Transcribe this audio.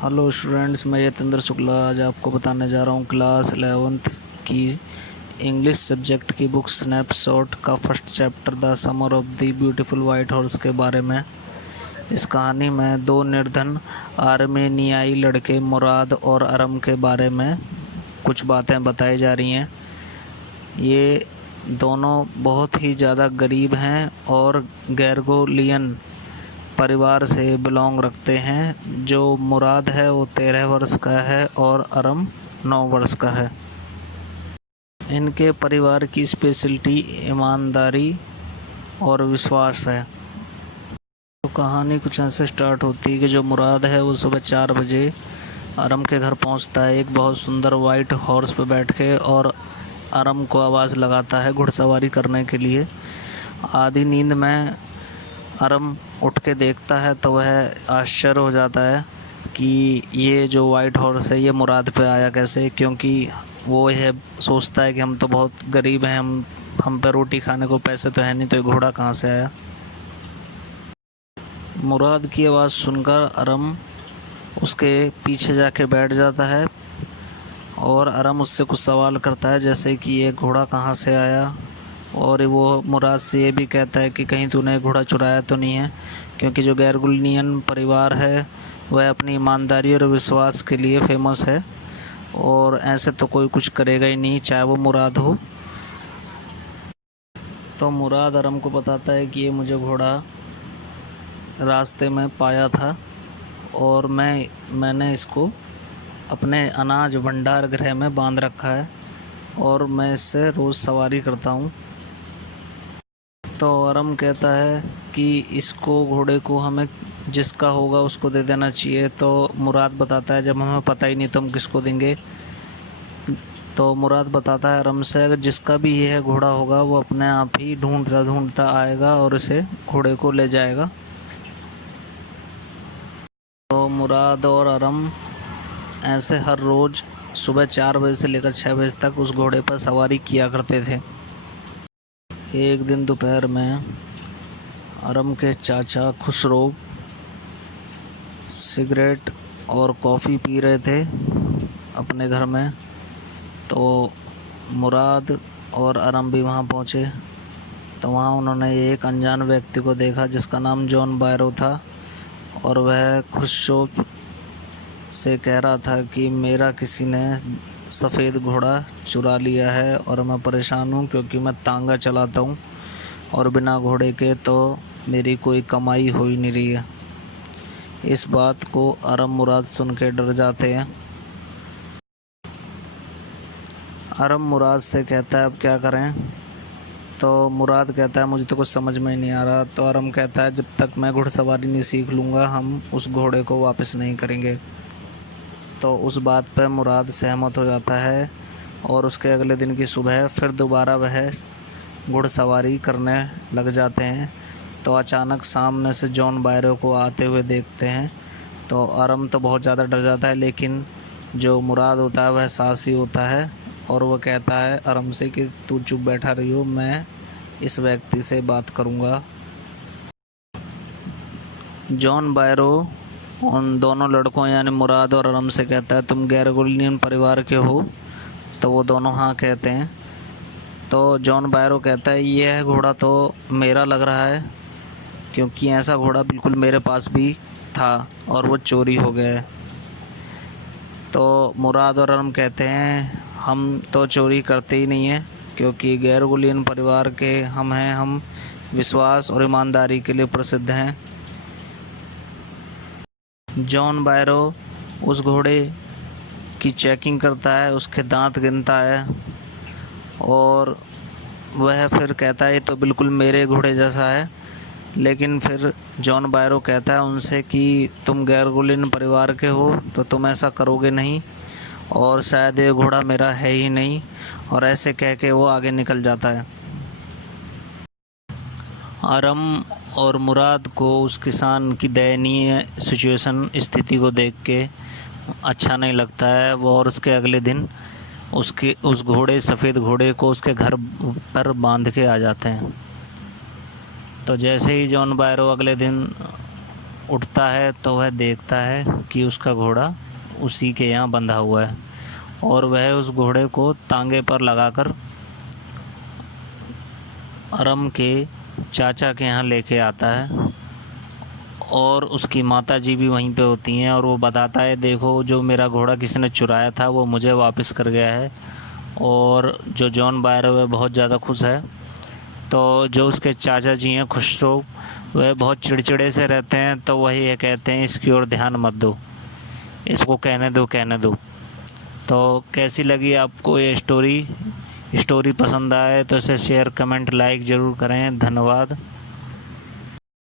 Hello students, मैं यतेंद्र शुक्ला आज आपको बताने जा रहा हूँ क्लास 11th की इंग्लिश सब्जेक्ट की बुक स्नैपशॉट का first chapter the summer of the beautiful white horse के बारे में। इस कहानी में दो निर्धन आर्मेनियाई लड़के मुराद और अरम के बारे में कुछ बातें बताई जा रही हैं। ये दोनों बहुत ही ज़्यादा गरीब हैं और गेरगोलियन परिवार से बिलोंग रखते हैं। जो मुराद है वो 13 वर्ष का है और अरम 9 वर्ष का है। इनके परिवार की स्पेशलिटी ईमानदारी और विश्वास है। तो कहानी कुछ ऐसे स्टार्ट होती है कि जो मुराद है वो सुबह 4 बजे अरम के घर पहुंचता है एक बहुत सुंदर वाइट हॉर्स पर बैठ के, और अरम को आवाज़ लगाता है घुड़सवारी करने के लिए। आधी नींद में अरम उठ के देखता है तो वह आश्चर्य हो जाता है कि ये जो वाइट हॉर्स है ये मुराद पे आया कैसे, क्योंकि वो यह सोचता है कि हम तो बहुत गरीब हैं, हम पे रोटी खाने को पैसे तो है नहीं, तो ये घोड़ा कहाँ से आया। मुराद की आवाज़ सुनकर अरम उसके पीछे जाके बैठ जाता है और अरम उससे कुछ सवाल करता है, जैसे कि ये घोड़ा कहाँ से आया। और वो मुराद से ये भी कहता है कि कहीं तूने घोड़ा चुराया तो नहीं है, क्योंकि जो गेरगुलियन परिवार है वह अपनी ईमानदारी और विश्वास के लिए फेमस है, और ऐसे तो कोई कुछ करेगा ही नहीं चाहे वो मुराद हो। तो मुराद अरम को बताता है कि ये मुझे घोड़ा रास्ते में पाया था और मैंने इसको अपने अनाज भंडार गृह में बांध रखा है और मैं इससे रोज़ सवारी करता हूँ। तो अरम कहता है कि इसको घोड़े को हमें जिसका होगा उसको दे देना चाहिए। तो मुराद बताता है जब हमें पता ही नहीं तो हम किसको देंगे। तो मुराद बताता है अरम से अगर जिसका भी यह घोड़ा होगा वो अपने आप ही ढूंढता ढूंढता आएगा और इसे घोड़े को ले जाएगा। तो मुराद और अरम ऐसे हर रोज़ सुबह 4 बजे से लेकर 6 बजे तक उस घोड़े पर सवारी किया करते थे। एक दिन दोपहर में अरम के चाचा खुसरो सिगरेट और कॉफ़ी पी रहे थे अपने घर में। तो मुराद और अरम भी वहाँ पहुँचे। तो वहाँ उन्होंने एक अनजान व्यक्ति को देखा जिसका नाम जॉन बायरो था, और वह खुसरो से कह रहा था कि मेरा किसी ने सफ़ेद घोड़ा चुरा लिया है और मैं परेशान हूँ क्योंकि मैं तांगा चलाता हूँ और बिना घोड़े के तो मेरी कोई कमाई हो ही नहीं रही है। इस बात को अरम मुराद सुन के डर जाते हैं। अरम मुराद से कहता है अब क्या करें। तो मुराद कहता है मुझे तो कुछ समझ में ही नहीं आ रहा। तो अरम कहता है जब तक मैं घुड़सवारी नहीं सीख लूँगा हम उस घोड़े को वापस नहीं करेंगे। तो उस बात पर मुराद सहमत हो जाता है और उसके अगले दिन की सुबह फिर दोबारा वह घुड़सवारी करने लग जाते हैं। तो अचानक सामने से जॉन बायरो को आते हुए देखते हैं। तो अरम तो बहुत ज़्यादा डर जाता है, लेकिन जो मुराद होता है वह साहसी होता है और वह कहता है अरम से कि तू चुप बैठा रही हो, मैं इस व्यक्ति से बात करूँगा। जॉन बायरो उन दोनों लड़कों यानी मुराद और अरम से कहता है तुम गेरगुलियन परिवार के हो। तो वो दोनों हाँ कहते हैं। तो जॉन बायरो कहता है यह घोड़ा तो मेरा लग रहा है, क्योंकि ऐसा घोड़ा बिल्कुल मेरे पास भी था और वो चोरी हो गया है। तो मुराद और अरम कहते हैं हम तो चोरी करते ही नहीं हैं, क्योंकि गेरगुलियन परिवार के हम हैं, हम विश्वास और ईमानदारी के लिए प्रसिद्ध हैं। जॉन बायरो उस घोड़े की चेकिंग करता है, उसके दांत गिनता है और वह फिर कहता है ये तो बिल्कुल मेरे घोड़े जैसा है। लेकिन फिर जॉन बायरो कहता है उनसे कि तुम गेरगुलियन परिवार के हो तो तुम ऐसा करोगे नहीं, और शायद ये घोड़ा मेरा है ही नहीं। और ऐसे कह के वो आगे निकल जाता है। अरम और मुराद को उस किसान की दयनीय सिचुएशन स्थिति को देख के अच्छा नहीं लगता है। वो और उसके अगले दिन उस सफ़ेद घोड़े को उसके घर पर बांध के आ जाते हैं। तो जैसे ही जॉन बायरो अगले दिन उठता है तो वह देखता है कि उसका घोड़ा उसी के यहाँ बंधा हुआ है और वह उस घोड़े को तांगे पर लगाकर अरम के चाचा के यहाँ लेके आता है और उसकी माताजी भी वहीं पे होती हैं और वो बताता है, देखो जो मेरा घोड़ा किसी ने चुराया था वो मुझे वापस कर गया है। और जो जॉन बायरो है बहुत ज़्यादा खुश है। तो जो उसके चाचा जी हैं खुसरो, वह बहुत चिड़चिड़े से रहते हैं, तो वही ये कहते हैं इसकी ओर ध्यान मत दो, इसको कहने दो। तो कैसी लगी आपको ये स्टोरी पसंद आए तो इसे शेयर कमेंट लाइक ज़रूर करें। धन्यवाद।